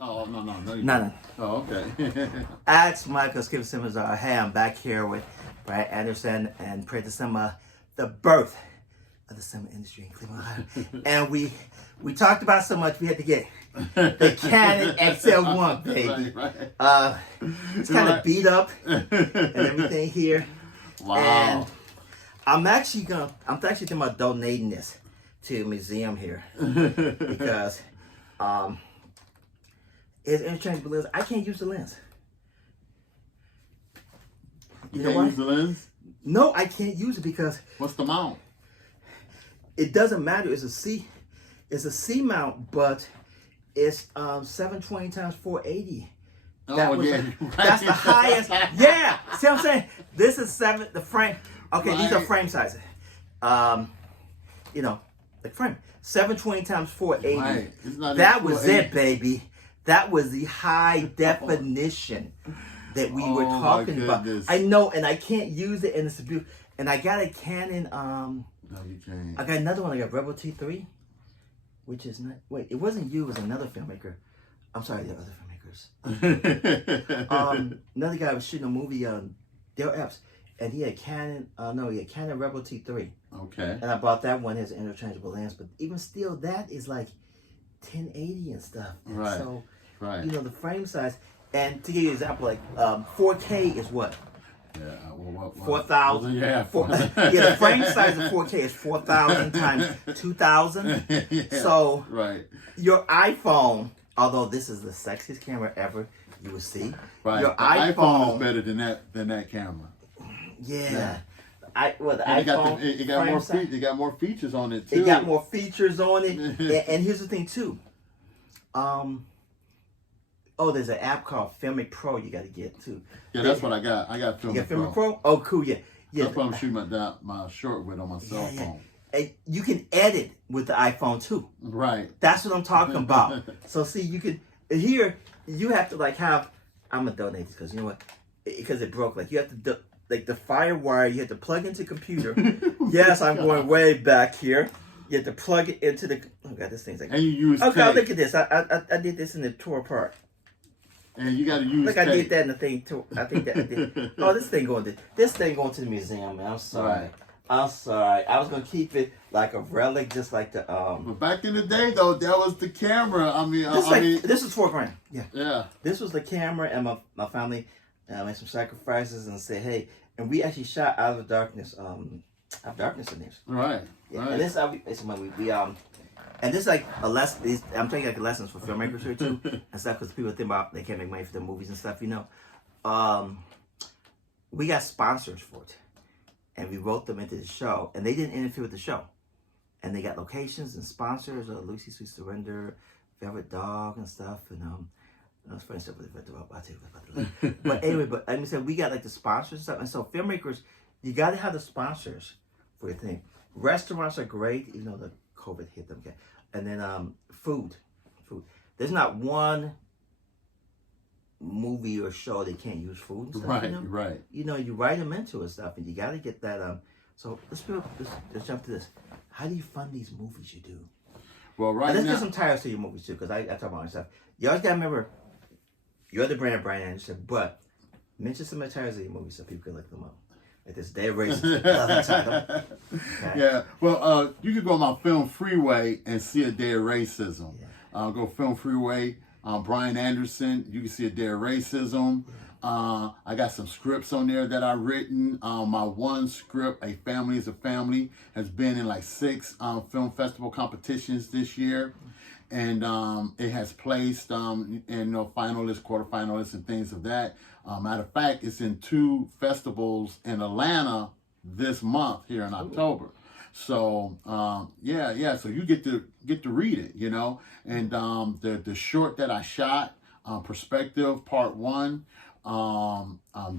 Oh, no. No. Oh, okay. Ask Michael Skip Simmons. Hey, I'm back here with Bryant Anderson and Pray the Cinema, the birth of the cinema industry in Cleveland, Ohio. And we talked about so much, we had to get the Canon XL1, baby. Right. It's kind of beat up and everything here. Wow. And I'm actually thinking about donating this to a museum here because it's interchangeable lens. I can't use the lens. You can't use the lens? No, I can't use it because what's the mount? It doesn't matter. It's a C mount, but it's 720 times 480. That's the highest. Yeah, see what I'm saying? This is the frame. Okay, right. These are frame sizes. The frame 720 times 480. Right. That was it, baby. That was the high definition that we were talking about. I know, and I can't use it, and it's a beautiful. And I got a Canon. No, you can't. I got another one. I got Rebel T3, which is not. Wait, it wasn't you. It was another filmmaker. I'm sorry, the other filmmakers. Another guy was shooting a movie on Dale Epps, and he had Canon. He had Canon Rebel T3. Okay. And I bought that one as an interchangeable lens, but even still, that is like 1080 and stuff. And right. So, right. The frame size. And to give you an example, like 4K is what? Yeah, 4,000. Yeah, the frame size of 4K is 4,000 times 2,000. Yeah, so right. Your iPhone, although this is the sexiest camera ever you will see, right. Your iPhone is better than that camera. Yeah. The iPhone it got more features on it too. It got more features on it, and here's the thing too. There's an app called Filmic Pro you got to get too. Yeah, that's what I got. I got Filmic Pro. You got Filmic Pro? Oh, cool. Yeah. That's what I'm shooting my short with on my cell phone. And you can edit with the iPhone too. Right. That's what I'm talking about. So see, you can here. You have to have. I'm gonna donate this because you know what? Because it broke. Like you have to the fire wire. You have to plug into the computer. Yes, I'm going way back here. You have to plug it into the. Oh god, this thing's like. And you use. Okay, tape. look at this. I did this in the tour part. And you got to use. Look, tape. I did that in the thing too. I think that I did. Oh, this thing going to the museum, man. I'm sorry. Right. I'm sorry. I was gonna keep it like a relic, just like the. But back in the day, though, that was the camera. I mean, this was $4,000. Yeah. Yeah. This was the camera, and my family made some sacrifices and said, hey, and we actually shot Out of Darkness. Out of Darkness in this. Right. Yeah. Right. And this is when we and this is like a lesson. I'm taking like lessons for filmmakers here too and stuff because people think about they can't make money for their movies and stuff. We got sponsors for it, and we wrote them into the show, and they didn't interfere with the show, and they got locations and sponsors. Lucy Sweet Surrender, Velvet Dog, and stuff, and that's funny stuff with Velvet Dog. I'll tell you about that. But anyway, like I said, we got like the sponsors and stuff, and so filmmakers, you got to have the sponsors for your thing. Restaurants are great, even though the COVID hit them. Okay. And then food. There's not one movie or show that can't use food and stuff. Right, right. You write them into it stuff, and you got to get that. So let's jump to this. How do you fund these movies you do? Well, right now. Let's get some titles to your movies too, because I talk about my stuff. You always got to remember, you're the brand Bryant Anderson, but mention some of the titles of your movies so people can look them up. Like this Day of Racism. Okay. Yeah. Well, you could go on my Film Freeway and see A Day of Racism. Yeah. Go Film Freeway. Bryant Anderson. You can see A Day of Racism. I got some scripts on there that I've written. My one script, A Family is a Family, has been in like 6 film festival competitions this year. And it has placed in finalists, quarterfinalists, and things of that. Matter of fact, it's in 2 festivals in Atlanta this month here in October. So yeah. So you get to read it, And the short that I shot, Perspective Part 1,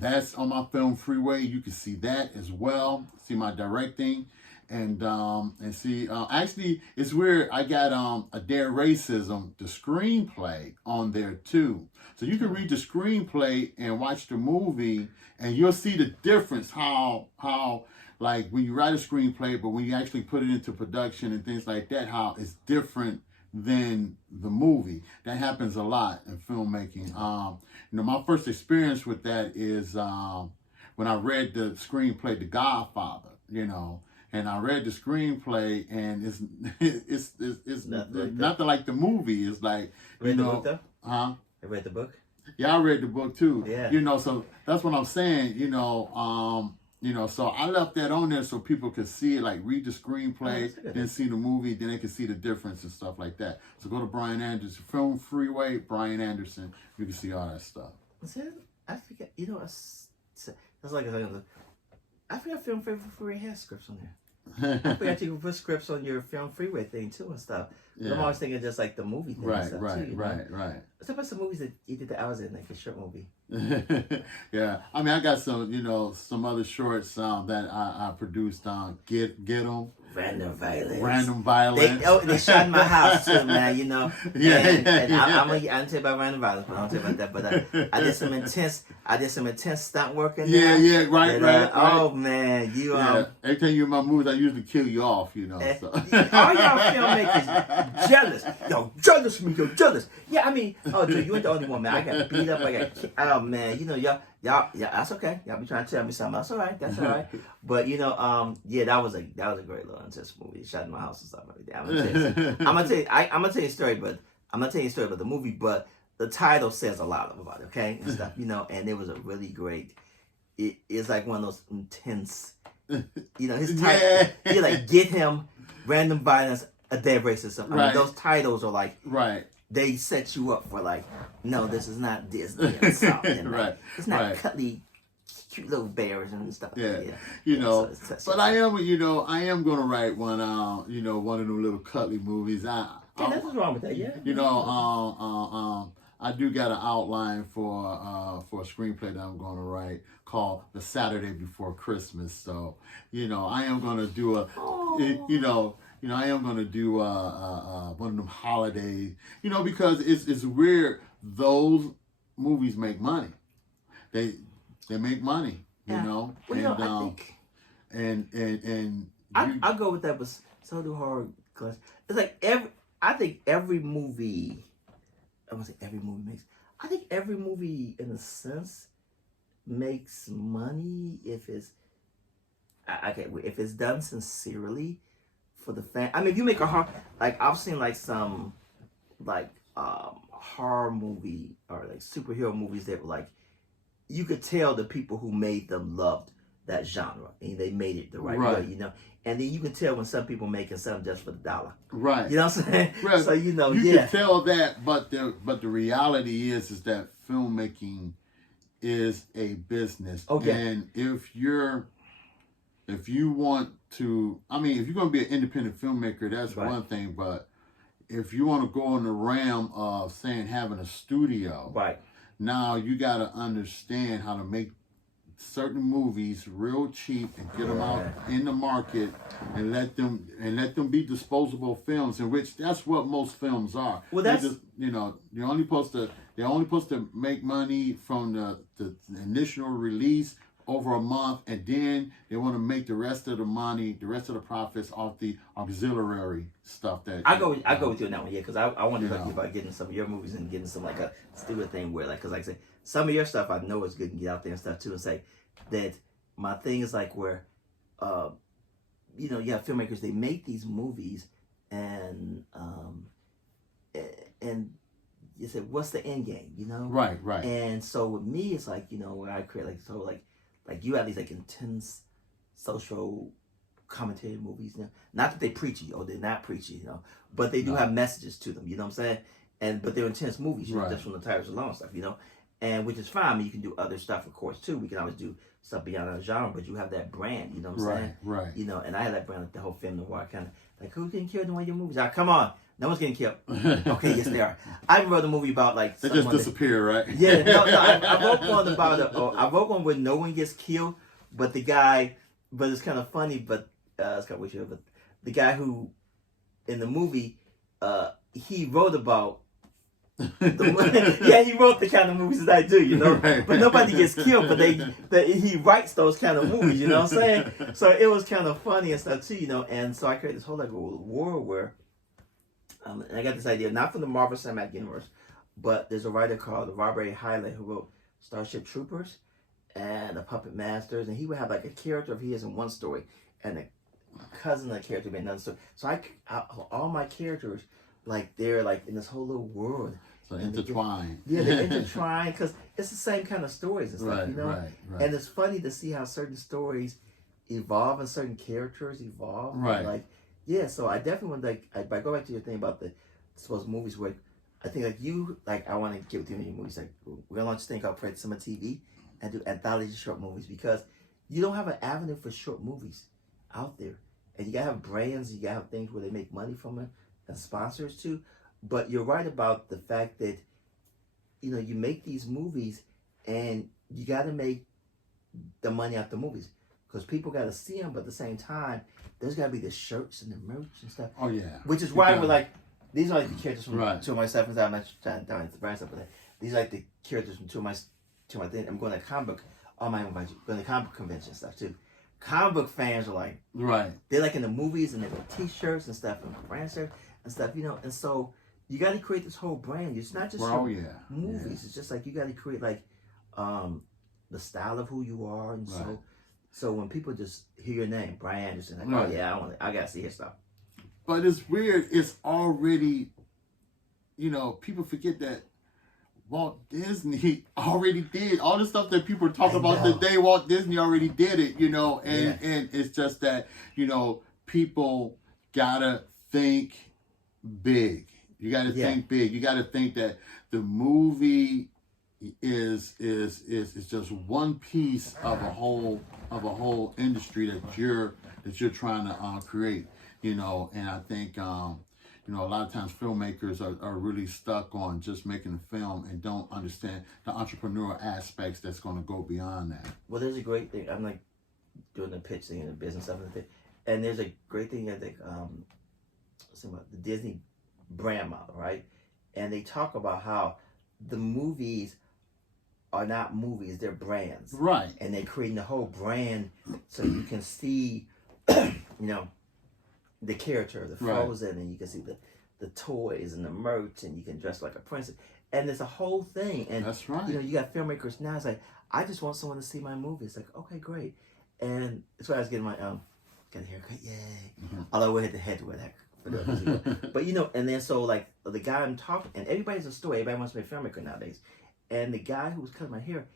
that's on my Film Freeway. You can see that as well. See my directing. And see, actually, it's weird. I got A Day of Racism, the screenplay, on there too. So you can read the screenplay and watch the movie, and you'll see the difference. How like when you write a screenplay, but when you actually put it into production and things like that, how it's different than the movie. That happens a lot in filmmaking. My first experience with that is when I read the screenplay, The Godfather. And I read the screenplay, and it's nothing like the movie. It's like Read the book though? Huh? I read the book. Yeah, I read the book too. Yeah. So that's what I'm saying. So I left that on there so people could see it, like read the screenplay, then see the movie, then they can see the difference and stuff like that. So go to Bryant Anderson, Film Freeway, Bryant Anderson. You can see all that stuff. I forget. That's like I forgot Film Freeway has scripts on there. I forgot you could put scripts on your Film Freeway thing too and stuff. Yeah. I'm always thinking just like the movie thing and stuff too. Right. What's about some movies that you did that I was in, like a short movie? Yeah, I mean, I got some other shorts that I produced on Get 'Em. Random Random violence. They shot in my house too, man. I'm gonna tell you about random violence, but I don't tell you about that. But I did some intense stunt work in there. Yeah, right. Oh man, every time you're in my movies, I usually kill you off. So. All y'all filmmakers jealous. Yo, jealous of me. Yo, jealous. Yeah, I mean, Drew, you ain't the only one, man. I got beat up. I got kicked. Oh man, y'all, that's okay. Y'all be trying to tell me something. That's all right. That's all right. But that was a great little intense movie. Shot in my house and stuff like that. I'm gonna tell you a story, but I'm not telling you a story about the movie. But the title says a lot about it, okay, and stuff. And it was a really great. It's like one of those intense. His title. Yeah, like Get Him, Random Violence, A Day of Racism. I mean, those titles are like they set you up for like, no, this is not Disney and stuff. And it's not cuddly, cute little bears and stuff. But I am gonna write one one of them little cuddly movies. Nothing's wrong with that. I do got an outline for a screenplay that I'm gonna write called The Saturday Before Christmas. So I am gonna do I am going to do one of them holidays, because it's weird. Those movies make money. They make money, Well, I think, I'll go with that, but so do horror class. It's like I think every movie, I won't say every movie makes, I think every movie in a sense makes money if it's done sincerely. For the fan, I mean, if you make a horror, like I've seen like some, like horror movie or like superhero movies that were like, you could tell the people who made them loved that genre and they made it the right way, And then you can tell when some people making something just for the dollar, right? You know what I'm saying? Right. So you can tell that, but the reality is that filmmaking is a business, and if you want to, if you're going to be an independent filmmaker, that's one thing. But if you want to go in the realm of having a studio, now you got to understand how to make certain movies real cheap and get them out in the market and let them be disposable films. In which that's what most films are. Well, that's they're only supposed to make money from the initial release over a month, and then they want to make the rest of the money, the rest of the profits off the auxiliary stuff. That I go with you on that one, because I wanted to talk about getting some of your movies and getting some like a stupid thing where because like I say, some of your stuff I know is good and get out there and stuff too, and say that my thing is like where, you have filmmakers, they make these movies and you said, what's the end game, Right. And so with me, it's like, where I create like you have these like intense social commentary movies now. Not that they preachy or they're not preachy, but they do have messages to them. You know what I'm saying? But they're intense movies, just from the titles alone, stuff, and which is fine. I mean, you can do other stuff, of course, too. We can always do stuff beyond our genre, but you have that brand. You know what I'm saying? Right. And I had that brand, like the whole film noir kind of like, who's getting killed in one of your movies? Come on. No one's getting killed. Okay, yes, they are. I wrote a movie about like they just disappear, right? Yeah, no. I wrote one I wrote one where no one gets killed, but the guy. But it's kind of funny. But it's kind of weird. But the guy who, in the movie, he wrote about. He wrote the kind of movies that I do, Right. But nobody gets killed. But he writes those kind of movies, you know what I'm saying? So it was kind of funny and stuff too, And so I created this whole like world where. And I got this idea not from the Marvel Cinematic Universe, but there's a writer called Robert A. Heinlein who wrote Starship Troopers and The Puppet Masters, and he would have like a character of his in one story, and a cousin of the character in another story. So I all my characters, like they're like in this whole little world. So intertwined. Yeah, they intertwine because it's the same kind of stories and stuff, Right, you know. right. And it's funny to see how certain stories evolve and certain characters evolve. Right. Like, yeah. So I definitely want like, I go back to your thing about the supposed movies where I think like you like I want to get with you in your movies. Like we're gonna launch a thing called Project Summer TV and do anthology short movies because you don't have an avenue for short movies out there, and you gotta have brands, you gotta have things where they make money from it and sponsors too. But you're right about the fact that, you know, you make these movies and you got to make the money out the movies because people got to see them. But at the same time, there's got to be the shirts and the merch and stuff. Oh, yeah. Which is why we're like, these are like the characters from Right. two of my stuff. I'm not trying to down the brand stuff, but these are like the characters from two of my things. I'm going to comic book. Oh, my, going to comic book convention stuff too. Comic book fans are like, right. They're like in the movies and they wear T-shirts and stuff and brand shirts and stuff, you know. And so you got to create this whole brand. It's not just movies. Yeah. It's just like you got to create like the style of who you are, and Right. so when people just hear your name, Bryant Anderson, like, Right. oh yeah, I got to see his stuff. But it's weird. It's already, you know, people forget that Walt Disney already did all the stuff that people talk about today. Walt Disney already did it, you know, and it's just that, you know, people gotta think big. You gotta think big. You gotta think that the movie is just one piece of a whole industry that you're trying to create, you know. And I think you know, a lot of times filmmakers are really stuck on just making a film and don't understand the entrepreneurial aspects that's going to go beyond that. Well, there's a great thing. I'm like doing the pitch thing and the business stuff and there's a great thing I think about the Disney brand model, right? And they talk about how the movies are not movies, they're brands. Right. And they're creating the whole brand so you can see, you know, the character, the Frozen, and you can see the toys and the merch, and you can dress like a princess. And there's a whole thing. And that's right. You know, you got filmmakers now, it's like, I just want someone to see my movie. It's like, okay, great. And that's why I was getting my, got a haircut, yay. Mm-hmm. Although we had to head with that. But you know, and then so like the guy I'm talking, and everybody's a story, everybody wants to be a filmmaker nowadays. And the guy who was cutting my hair,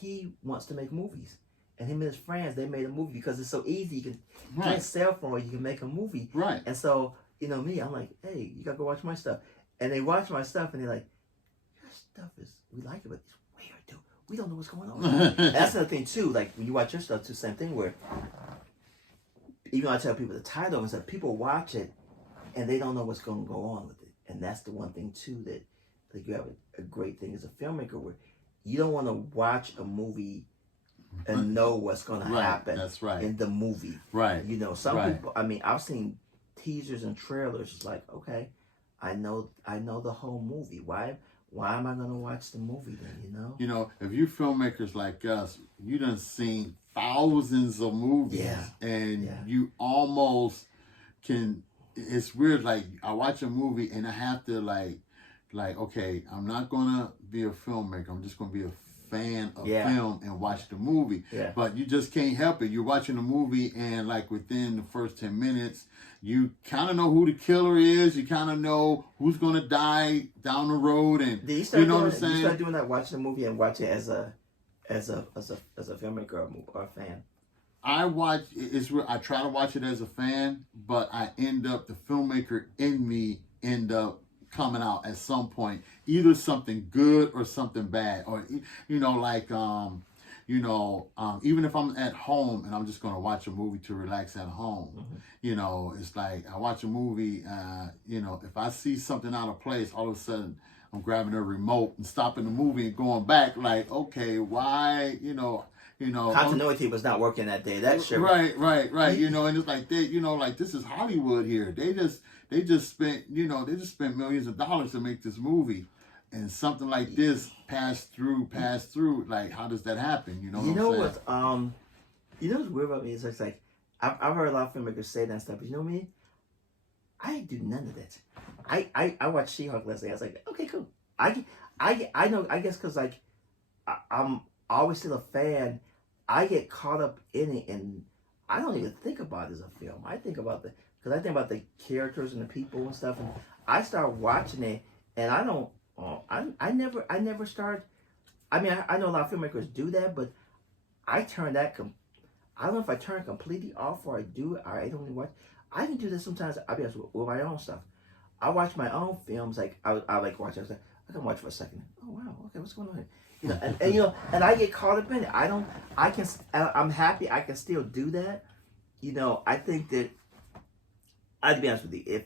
he wants to make movies. And him and his friends, they made a movie because it's so easy. You can get a cell phone, you can make a movie. Right. And so, you know me, I'm like, hey, you gotta go watch my stuff. And they watch my stuff and they're like, your stuff we like it, but it's weird, dude. We don't know what's going on. And that's another thing too, like when you watch your stuff too, same thing where even though I tell people the title and stuff, people watch it and they don't know what's gonna go on with it. And that's the one thing too that like you have a great thing as a filmmaker where you don't want to watch a movie and know what's going to happen in the movie. Right. You know, some people, I mean, I've seen teasers and trailers. It's like, okay, I know the whole movie. Why am I going to watch the movie then, you know? You know, if you filmmakers like us, you done seen thousands of movies. Yeah. And you almost can, it's weird, like, I watch a movie and I have to like, okay, I'm not going to be a filmmaker. I'm just going to be a fan of film and watch the movie. Yeah. But you just can't help it. You're watching a movie and like within the first 10 minutes, you kind of know who the killer is. You kind of know who's going to die down the road. And you know what I'm saying? You start doing that, watching the movie and watch it as a filmmaker or a fan. I watch, I try to watch it as a fan, but I end up, the filmmaker in me end up coming out at some point, either something good or something bad, or you know, like even if I'm at home and I'm just going to watch a movie to relax at home, you know, it's like I watch a movie, you know, if I see something out of place, all of a sudden I'm grabbing a remote and stopping the movie and going back, like, okay, why, you know, continuity was not working that day. That's sure. Right. You know, and it's like they, you know, like this is Hollywood here. They just spent millions of dollars to make this movie, and something like this passed through. Like, how does that happen? You know what's weird about me is it's like I've heard a lot of filmmakers say that stuff, but you know me, I ain't do none of that. I watched She-Hulk last night. I was like, okay, cool. I know. I guess because like I'm always still a fan. I get caught up in it, and I don't even think about it as a film. I think about because I think about the characters and the people and stuff, and I start watching it, and I don't. I never start. I mean, I know a lot of filmmakers do that, but I turn that. I don't know if I turn it completely off or I do it. Or I don't really watch. I can do this sometimes. I'll be honest with my own stuff. I watch my own films. Like I like watch. I was like, I can watch for a second. Oh wow, okay, what's going on here? You know, and you know, and I get caught up in it. I don't. I can. I'm happy. I can still do that. You know, I think that. I have to be honest with you.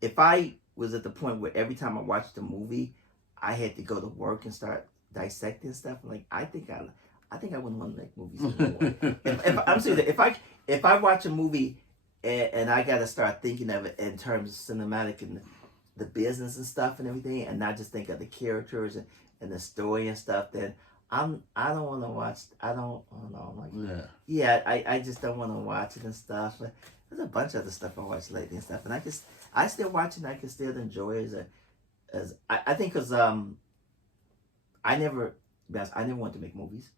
If I was at the point where every time I watched a movie, I had to go to work and start dissecting stuff, like I think I wouldn't want to make movies anymore. if I'm serious, if I watch a movie and I got to start thinking of it in terms of cinematic and the business and stuff and everything, and not just think of the characters and the story and stuff, then I don't want to watch. I don't know. Like I just don't want to watch it and stuff. But there's a bunch of other stuff I watch lately and stuff, and I still watch it. And I can still enjoy it as I think because I never wanted to make movies.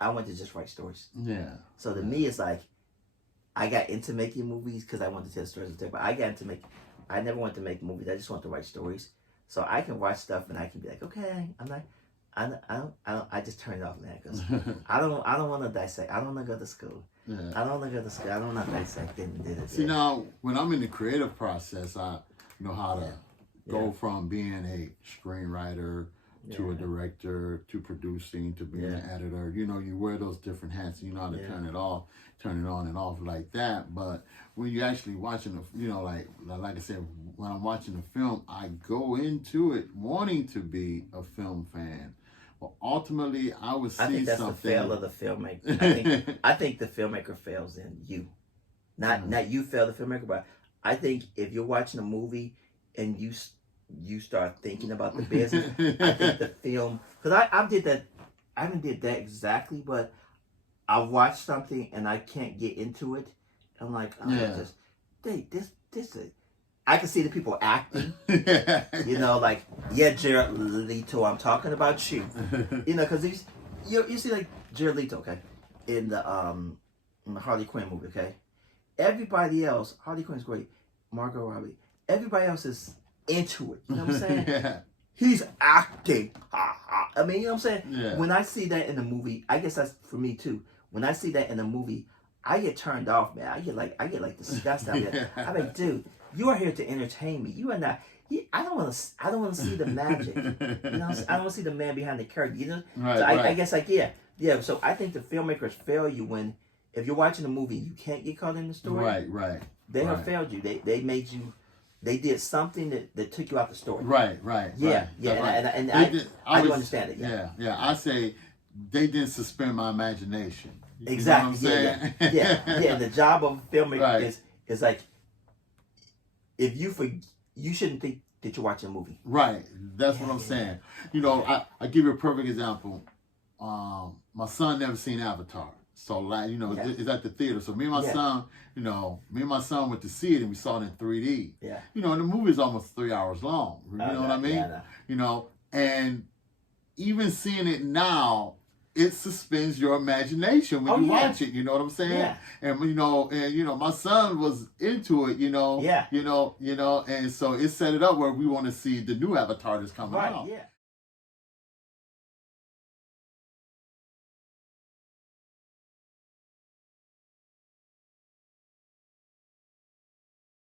I wanted to just write stories. Yeah. So to me, it's like I got into making movies because I wanted to tell stories. But I never wanted to make movies. I just wanted to write stories. So I can watch stuff and I can be like, okay, I just turn it off now because I don't want to dissect. I don't want to go to school. Yeah. I don't want to go to school. I don't want to dissect it. See, now when I'm in the creative process, I know how to go from being a screenwriter to a director to producing to being an editor. You know, you wear those different hats. And you know how to turn it on and off like that. But when you're actually watching like I said, when I'm watching a film, I go into it wanting to be a film fan. Well, ultimately, I would see something. I think that's the fail of the filmmaker. I think the filmmaker fails in you, not you fail the filmmaker. But I think if you're watching a movie and you start thinking about the business, I think the film, because I did that. I haven't did that exactly, but I watched something and I can't get into it. I'm like, this. I can see the people acting, you know, like, Jared Leto, I'm talking about you, you know, because you see like Jared Leto, okay, in the Harley Quinn movie, okay, everybody else, Harley Quinn's great, Margot Robbie, everybody else is into it, you know what I'm saying? He's acting, I mean, you know what I'm saying? When I see that in a movie, I guess that's for me too. When I see that in a movie, I get turned off, man. I get like disgusted. I'm like, dude, you are here to entertain me. You are not. I don't want to see the magic. You know, I don't want to see the man behind the curtain. You know, so I guess like yeah. So I think the filmmakers fail you when if you're watching a movie, you can't get caught in the story. Right. They have failed you. They made you. They did something that took you out the story. Right. Yeah. And I do understand it. Yeah. I say they didn't suspend my imagination. Exactly. You know what I'm saying? Yeah. The job of a filmmaker is like if you shouldn't think that you're watching a movie. Right. That's what I'm saying. You know, I give you a perfect example. My son never seen Avatar. So like, you know, it's at the theater. So me and my son went to see it and we saw it in 3D. Yeah. You know, and the movie is almost 3 hours long. You know what I mean? Yeah, you know, and even seeing it now, it suspends your imagination when you watch it. You know what I'm saying? Yeah. And my son was into it. You know, and so it set it up where we want to see the new Avatar that's coming out. Yeah.